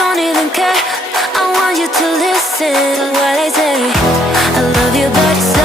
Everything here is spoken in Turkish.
don't even care. I want you to listen to what I say. I love you, but it's